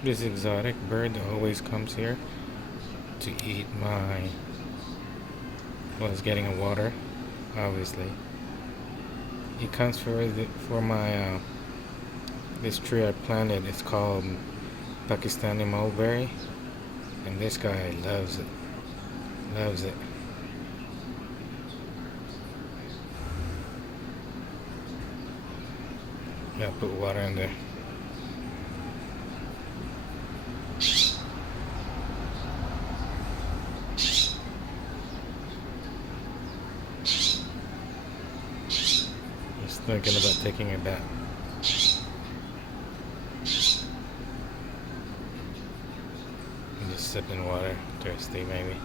This exotic bird always comes here to eat my. Well, it's getting a water, obviously. It comes for my this tree I planted. It's called Pakistani mulberry, and this guy loves it. Loves it. Yeah, put water in there. Just thinking about taking a bath. Just sipping water, thirsty maybe.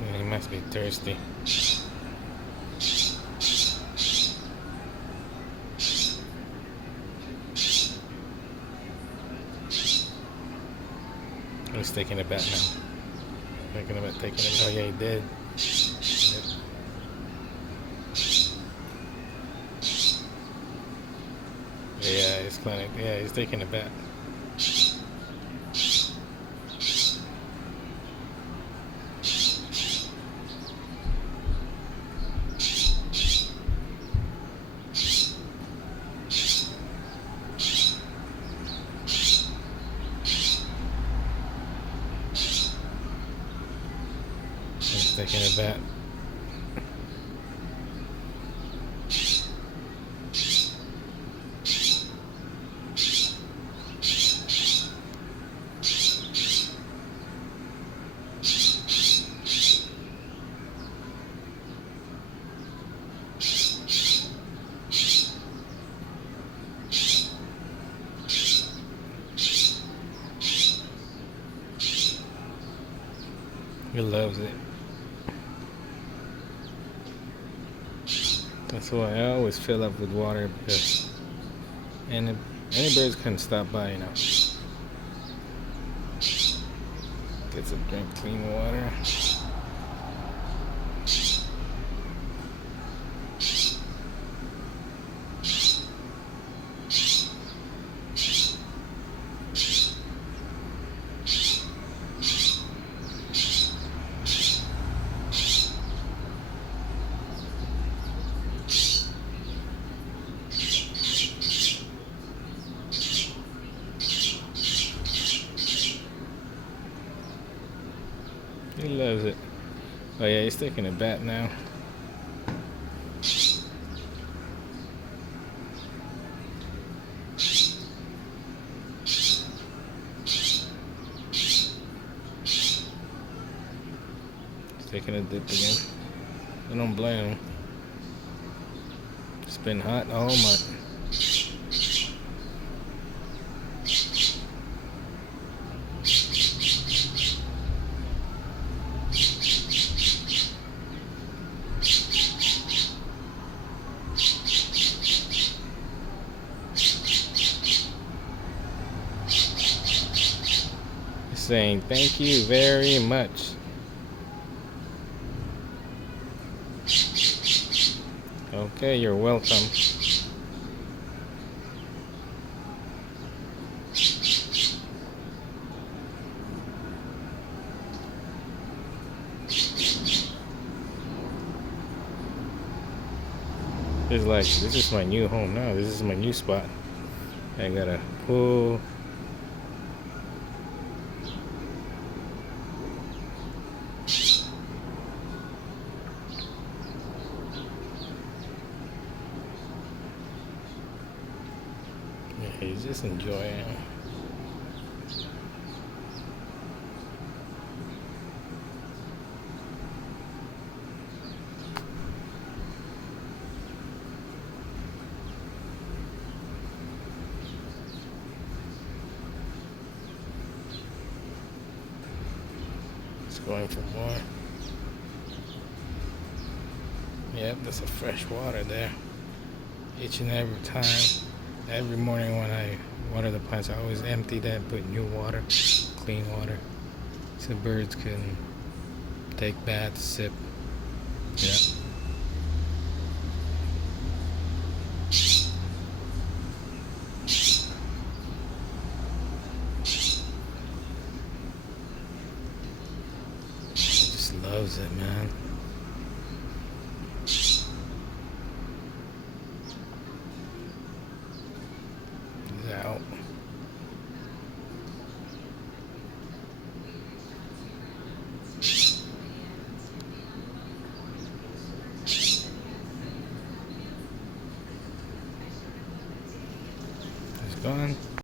Yeah, he must be thirsty. He's taking a bath now. Thinking about taking it. Oh yeah, he did. Yeah, he's planning. Yeah, he's taking a bath. He's taking a bath. He loves it. That's why I always fill up with water because any birds can stop by, Get some drink clean water. He loves it. Oh yeah, he's taking a bath now. He's taking a dip again. I don't blame him. It's been hot all month. He's saying thank you very much. Okay, you're welcome. It's like, this is my new home now. This is my new spot. I got a pool. Yeah, he's just enjoying it. It's going for more. Yep, there's a fresh water there. Each and every time. Every morning when I water the plants, I always empty them, put new water, clean water, so birds can take baths, sip. Yeah. Just loves it, man.